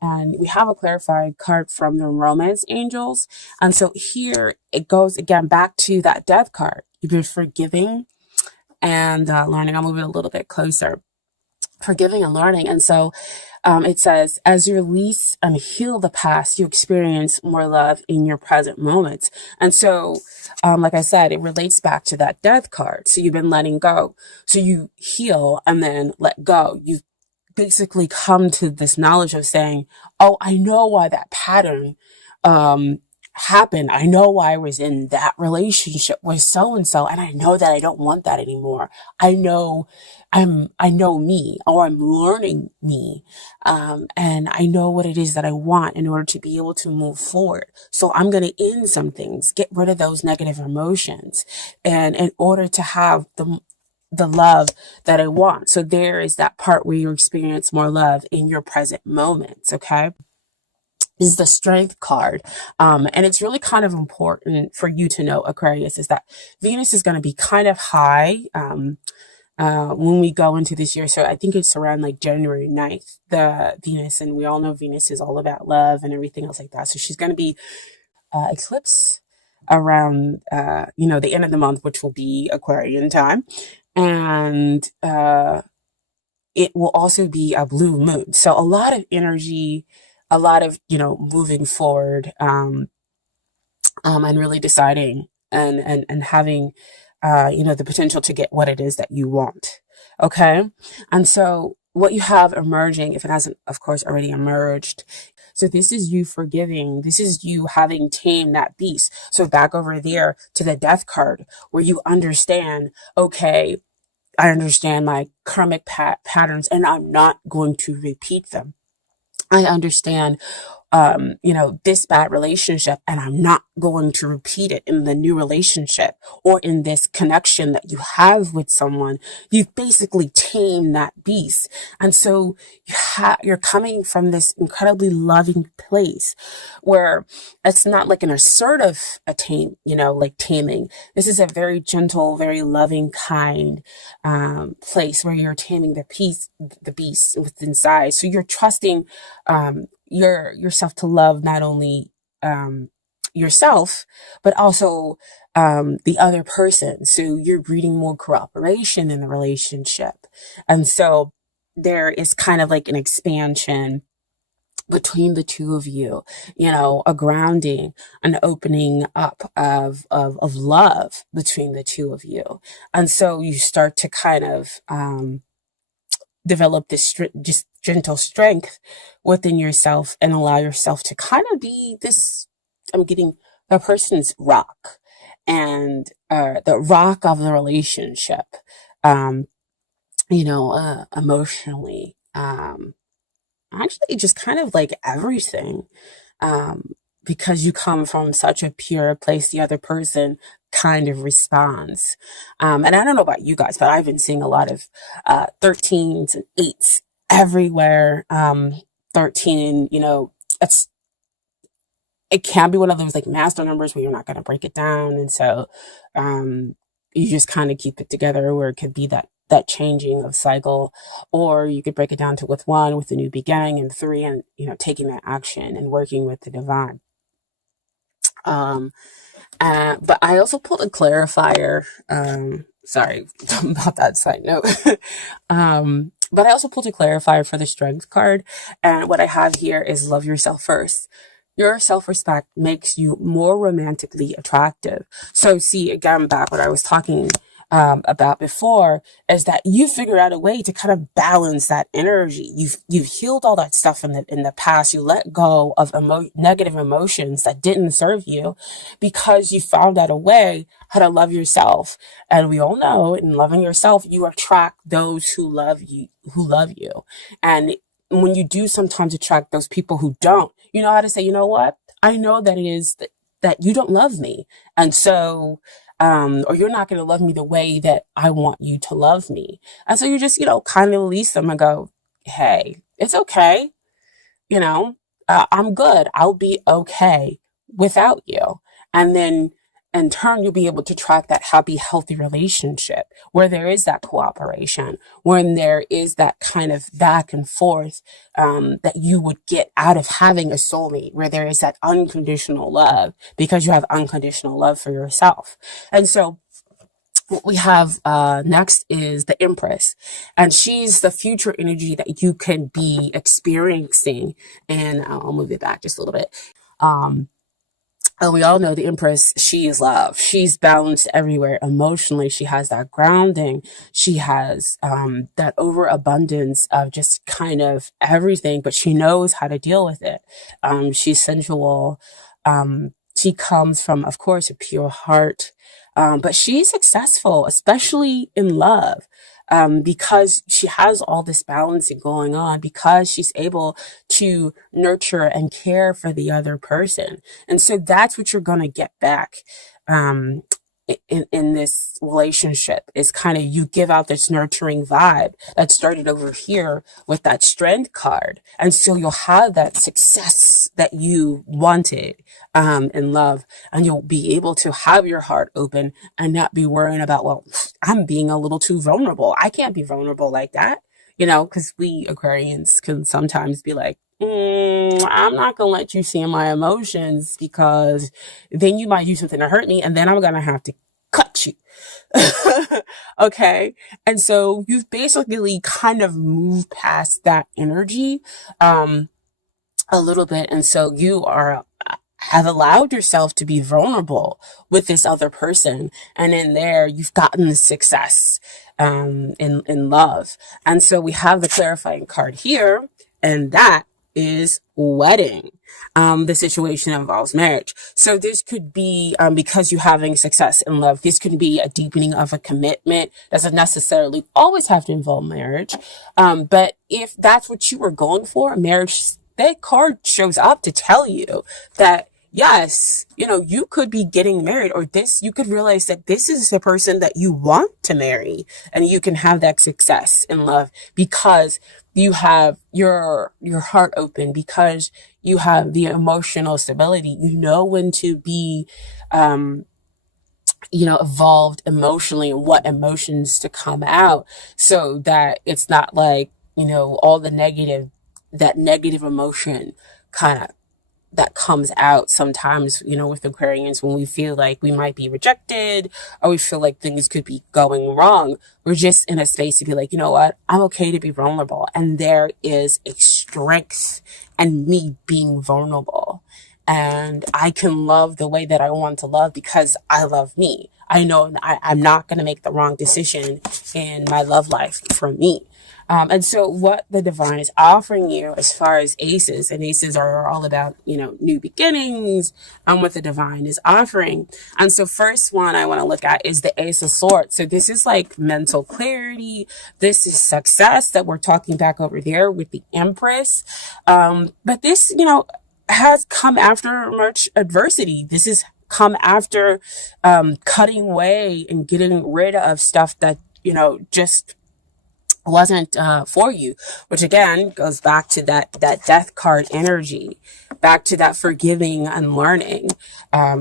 And we have a clarifying card from the romance angels. And so here it goes again back to that death card. You've been forgiving and learning. I'll move it a little bit closer. Forgiving and learning. And so it says, as you release and heal the past, you experience more love in your present moments. And so, like I said, it relates back to that death card. So you've been letting go. So you heal and then let go. You've basically come to this knowledge of saying, oh, I know why that pattern happened. I know why I was in that relationship with so and so, and I know that I don't want that anymore. I know I know me, or I'm learning me. And I know what it is that I want in order to be able to move forward. So I'm going to end some things, get rid of those negative emotions, and in order to have the love that I want. So there is that part where you experience more love in your present moments. Okay. This is the strength card. And it's really kind of important for you to know, Aquarius, is that Venus is going to be kind of high, when we go into this year. So I think it's around like January 9th, the Venus, and we all know Venus is all about love and everything else like that. So she's going to be, eclipse around, the end of the month, which will be Aquarian time. And, it will also be a blue moon. So a lot of energy, a lot of, moving forward, and really deciding and having, the potential to get what it is that you want. Okay. And so what you have emerging, if it hasn't, of course, already emerged. So this is you forgiving. This is you having tamed that beast. So back over there to the death card where you understand, okay, I understand my karmic patterns and I'm not going to repeat them. I understand, this bad relationship, and I'm not going to repeat it in the new relationship or in this connection that you have with someone. You've basically tamed that beast. And so you're coming from this incredibly loving place where it's not like an assertive like taming. This is a very gentle, very loving, kind, place where you're taming the beast within inside. So you're trusting, yourself to love not only yourself but also the other person. So you're breeding more cooperation in the relationship, and so there is kind of like an expansion between the two of you, a grounding, an opening up of love between the two of you. And so you start to kind of develop this just gentle strength within yourself and allow yourself to kind of be this, I'm getting the person's rock, and the rock of the relationship, emotionally, actually just kind of like everything, because you come from such a pure place, the other person kind of responds. And I don't know about you guys, but I've been seeing a lot of 13s and 8s everywhere. 13, it can be one of those like master numbers where you're not going to break it down. And so you just kind of keep it together, or it could be that changing of cycle, or you could break it down to with 1, with the new beginning, and 3, and taking that action and working with the divine. But I also pulled a clarifier. Sorry about that side note. But I also pulled a clarifier for the strength card. And what I have here is love yourself first. Your self-respect makes you more romantically attractive. So see, again, back what I was talking about before, is that you figure out a way to kind of balance that energy. You've healed all that stuff in the past. You let go of negative emotions that didn't serve you, because you found out a way how to love yourself. And we all know, in loving yourself, you attract those who love you, And when you do sometimes attract those people who don't, you know how to say, you know what? I know that it is that you don't love me. And so, or you're not going to love me the way that I want you to love me. And so you just, kind of release them and go, hey, it's okay. I'm good. I'll be okay without you. And then in turn, you'll be able to track that happy, healthy relationship where there is that cooperation, when there is that kind of back and forth that you would get out of having a soulmate, where there is that unconditional love because you have unconditional love for yourself. And so what we have next is the Empress, and she's the future energy that you can be experiencing. And I'll move it back just a little bit. And we all know the Empress, she is love. She's balanced everywhere emotionally. She has that grounding. She has that overabundance of just kind of everything, but she knows how to deal with it. She's sensual. She comes from, of course, a pure heart. But she's successful, especially in love, because she has all this balancing going on, because she's able to nurture and care for the other person. And so that's what you're going to get back. In this relationship is kind of, you give out this nurturing vibe that started over here with that strength card. And so you'll have that success that you wanted in love, and you'll be able to have your heart open and not be worrying about, well, I'm being a little too vulnerable. I can't be vulnerable like that, because we Aquarians can sometimes be like, I'm not going to let you see my emotions, because then you might do something to hurt me, and then I'm going to have to cut you. Okay. And so you've basically kind of moved past that energy, a little bit. And so you have allowed yourself to be vulnerable with this other person. And in there, you've gotten the success, in love. And so we have the clarifying card here, and that is wedding. The situation involves marriage. So this could be, because you're having success in love, this could be a deepening of a commitment. Doesn't necessarily always have to involve marriage. But if that's what you were going for, marriage, that card shows up to tell you that, yes, you could be getting married, or you could realize that this is the person that you want to marry, and you can have that success in love because you have your heart open, because you have the emotional stability. You know when to be, evolved emotionally, and what emotions to come out, so that it's not like, all that negative emotion kind of that comes out sometimes, with Aquarians, when we feel like we might be rejected, or we feel like things could be going wrong. We're just in a space to be like, you know what? I'm okay to be vulnerable. And there is a strength in me being vulnerable. And I can love the way that I want to love because I love me. I know I'm not going to make the wrong decision in my love life for me. And so what the divine is offering you as far as aces, and aces are all about, new beginnings, what the divine is offering. And so first one I want to look at is the Ace of Swords. So this is like mental clarity. This is success that we're talking back over there with the Empress. But this, has come after much adversity. This is come after, cutting away and getting rid of stuff that, just wasn't for you, which again goes back to that death card energy, back to that forgiving and learning.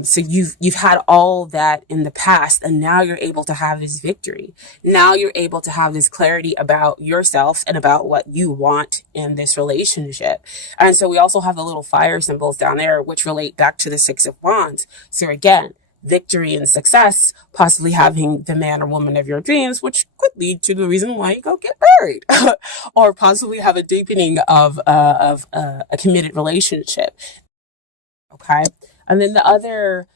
So you've had all that in the past, and now you're able to have this victory. Now you're able to have this clarity about yourself and about what you want in this relationship. And so we also have the little fire symbols down there, which relate back to the Six of Wands. So again, victory and success, possibly having the man or woman of your dreams, which could lead to the reason why you go get married, or possibly have a deepening of a committed relationship. Okay. And then the other,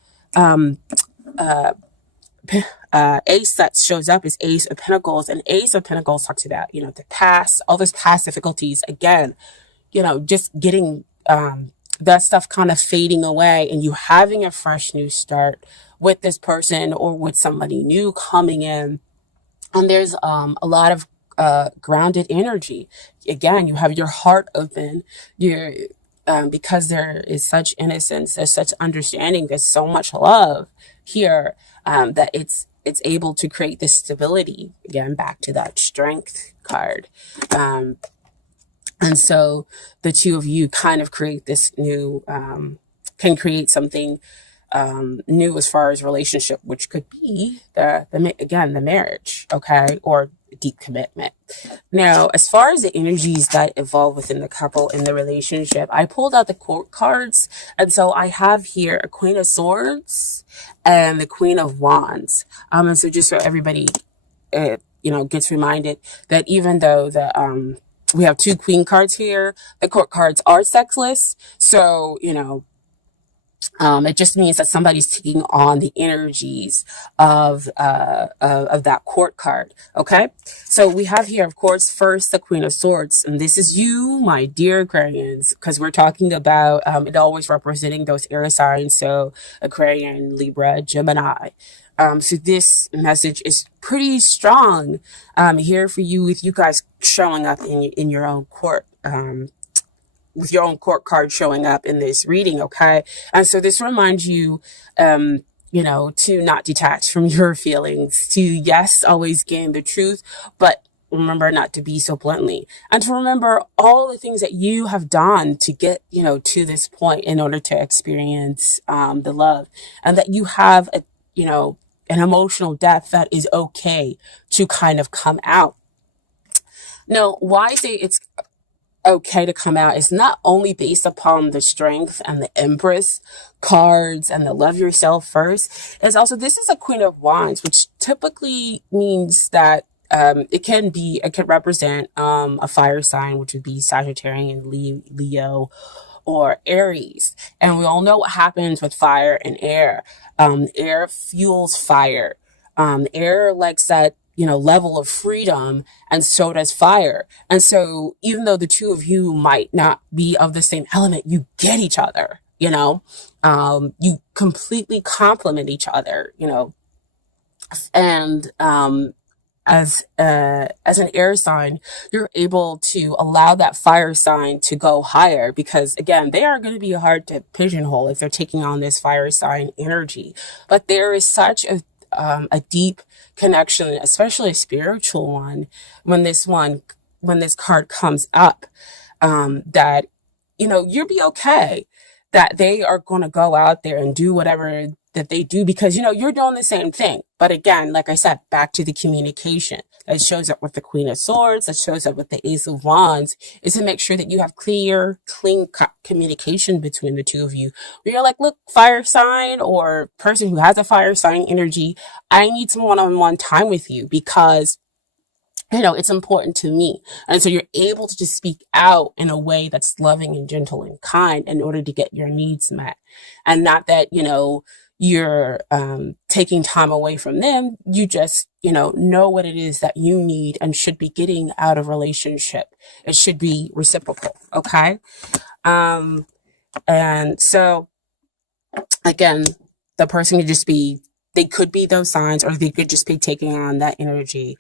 ace that shows up is Ace of Pentacles, and Ace of Pentacles talks about, the past, all those past difficulties. Again, just getting, that stuff kind of fading away, and you having a fresh new start with this person or with somebody new coming in. And there's a lot of grounded energy. Again, you have your heart open. You're because there is such innocence, there's such understanding, there's so much love here, that it's able to create this stability. Again, back to that strength card. And so the two of you kind of create this new, can create something new as far as relationship, which could be the marriage, okay, or deep commitment. Now, as far as the energies that evolve within the couple in the relationship, I pulled out the court cards, and so I have here a Queen of Swords and the Queen of Wands. And so just so everybody, gets reminded that even though we have two queen cards here, the court cards are sexless. So, it just means that somebody's taking on the energies of that court card. Okay, so we have here, of course, first the Queen of Swords, and this is you, my dear Aquarians, because we're talking about it always representing those air signs. So Aquarian, Libra, Gemini. So this message is pretty strong here for you, with you guys showing up in your own court. With your own court card showing up in this reading, okay? And so this reminds you, to not detach from your feelings, to, yes, always gain the truth, but remember not to be so bluntly, and to remember all the things that you have done to get, to this point in order to experience the love, and that you have, an emotional depth that is okay to kind of come out. Now, why I say it's okay to come out is not only based upon the Strength and the Empress cards and the Love Yourself First. It's also, this is a Queen of Wands, which typically means that it can represent a fire sign, which would be Sagittarius, Leo, or Aries. And we all know what happens with fire and air. Air fuels fire. Air likes that level of freedom, and so does fire. And so even though the two of you might not be of the same element, you get each other, you completely complement each other, and as an air sign, you're able to allow that fire sign to go higher, because again, they are going to be hard to pigeonhole if they're taking on this fire sign energy. But there is such a deep connection, especially a spiritual one, when this card comes up, that, you'll be okay, that they are going to go out there and do whatever that they do, because, you're doing the same thing. But again, like I said, back to the communication that shows up with the Queen of Swords, that shows up with the Ace of Wands, is to make sure that you have clean communication between the two of you. Where you're like, look, fire sign or person who has a fire sign energy, I need some one-on-one time with you, because it's important to me. And so you're able to just speak out in a way that's loving and gentle and kind in order to get your needs met. And not that, you're taking time away from them. You just, know what it is that you need and should be getting out of relationship. It should be reciprocal. Okay. And so again, the person could just be, they could be those signs, or they could just be taking on that energy